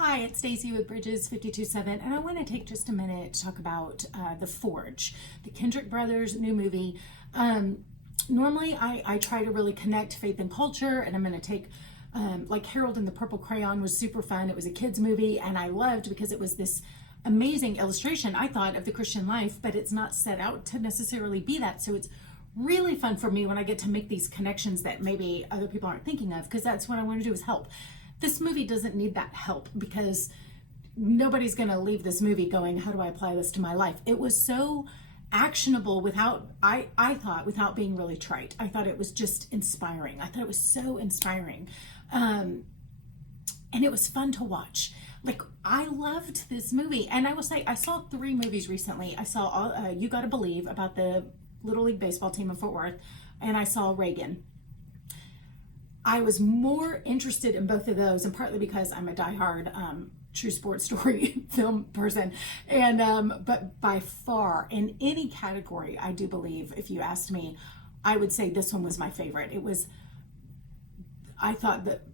Hi, it's Stacy with Bridges 52.7, and I want to take just a minute to talk about The Forge, the Kendrick Brothers new movie. Normally, I try to really connect faith and culture, and I'm going to take, like Harold and the Purple Crayon was super fun. It was a kid's movie, and I loved because it was this amazing illustration, I thought, of the Christian life, but it's not set out to necessarily be that. So it's really fun for me when I get to make these connections that maybe other people aren't thinking of, because that's what I want to do is help. This movie doesn't need that help because nobody's going to leave this movie going, how do I apply this to my life? It was so actionable without, I thought, without being really trite. I thought it was just inspiring. I thought it was so inspiring. And it was fun to watch. Like, I loved this movie. And I will say, I saw 3 movies recently. I saw You Gotta Believe, about the Little League baseball team in Fort Worth, and I saw Reagan. I was more interested in both of those, and partly because I'm a diehard true sports story film person. And but by far, in any category, I do believe, if you asked me, I would say this one was my favorite. It was, I thought, that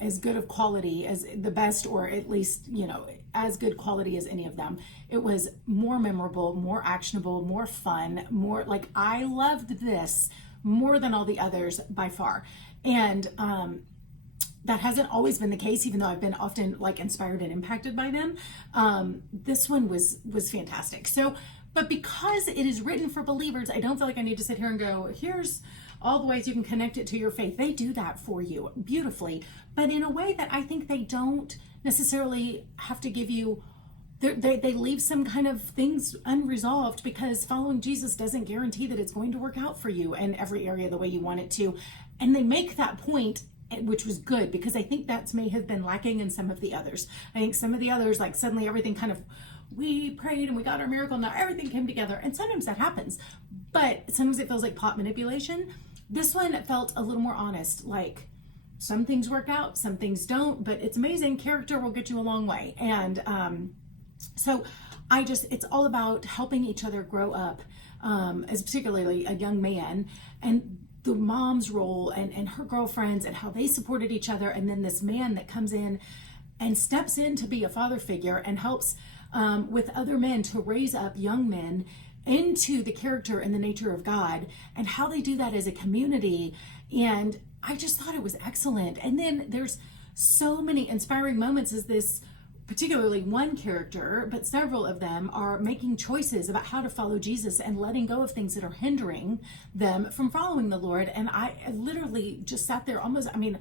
as good of quality as the best, or at least, you know, as good quality as any of them. It was more memorable, more actionable, more fun, more like, I loved this more than all the others by far. And that hasn't always been the case, even though I've been often like inspired and impacted by them. This one was fantastic. So, but because it is written for believers, I don't feel like I need to sit here and go, here's all the ways you can connect it to your faith. They do that for you beautifully, but in a way that I think they don't necessarily have to give you, they leave some kind of things unresolved, because following Jesus doesn't guarantee that it's going to work out for you in every area the way you want it to. And they make that point, which was good, because I think that may have been lacking in some of the others. I think some of the others, like, suddenly everything kind of, we prayed and we got our miracle, now everything came together. And sometimes that happens, but sometimes it feels like plot manipulation. This one felt a little more honest, like some things work out, some things don't, but it's amazing. Character will get you a long way. And so it's all about helping each other grow up, as particularly a young man, and the mom's role and her girlfriends and how they supported each other. And then this man that comes in and steps in to be a father figure and helps with other men to raise up young men into the character and the nature of God, and how they do that as a community. And I just thought it was excellent. And then there's so many inspiring moments as this, particularly one character, but several of them are making choices about how to follow Jesus and letting go of things that are hindering them from following the Lord. And I literally just sat there almost, I mean,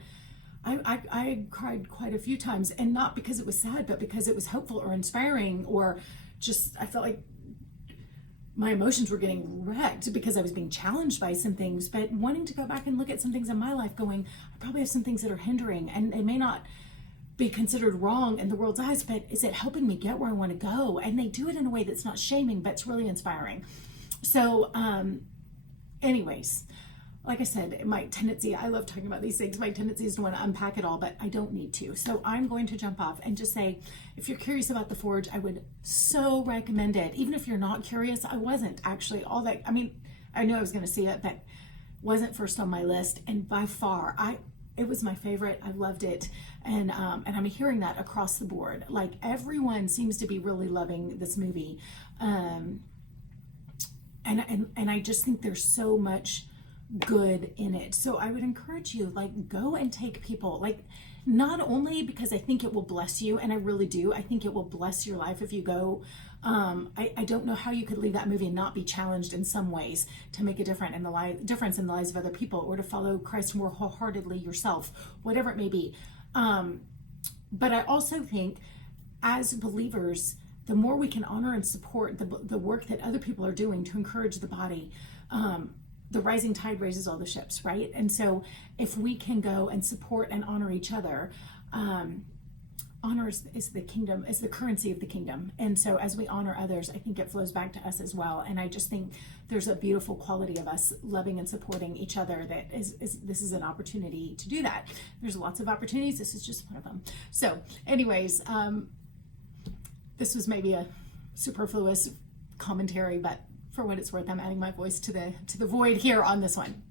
I cried quite a few times, and not because it was sad, but because it was hopeful or inspiring, or just, I felt like my emotions were getting wrecked because I was being challenged by some things, but wanting to go back and look at some things in my life going, I probably have some things that are hindering, and they may not be considered wrong in the world's eyes, but is it helping me get where I want to go? And they do it in a way that's not shaming, but it's really inspiring. So anyways, like I said, my tendency, I love talking about these things, my tendency is to want to unpack it all, but I don't need to. So I'm going to jump off and just say, if you're curious about The Forge, I would so recommend it. Even if you're not curious, I wasn't actually all that, I mean, I knew I was going to see it, but wasn't first on my list. And by far, it was my favorite. I loved it. And I'm hearing that across the board. Like, everyone seems to be really loving this movie. And I just think there's so much good in it. So I would encourage you, like, go and take people, like, not only because I think it will bless you, and I really do, I think it will bless your life if you go. I don't know how you could leave that movie and not be challenged in some ways to make a difference in the lives of other people, or to follow Christ more wholeheartedly yourself, whatever it may be. But I also think, as believers, the more we can honor and support the work that other people are doing to encourage the body, the rising tide raises all the ships, right? And so if we can go and support and honor each other, honor is the kingdom, is the currency of the kingdom. And so as we honor others, I think it flows back to us as well. And I just think there's a beautiful quality of us loving and supporting each other that this is an opportunity to do that. There's lots of opportunities. This is just one of them. So anyways, this was maybe a superfluous commentary, but for what it's worth, I'm adding my voice to the void here on this one.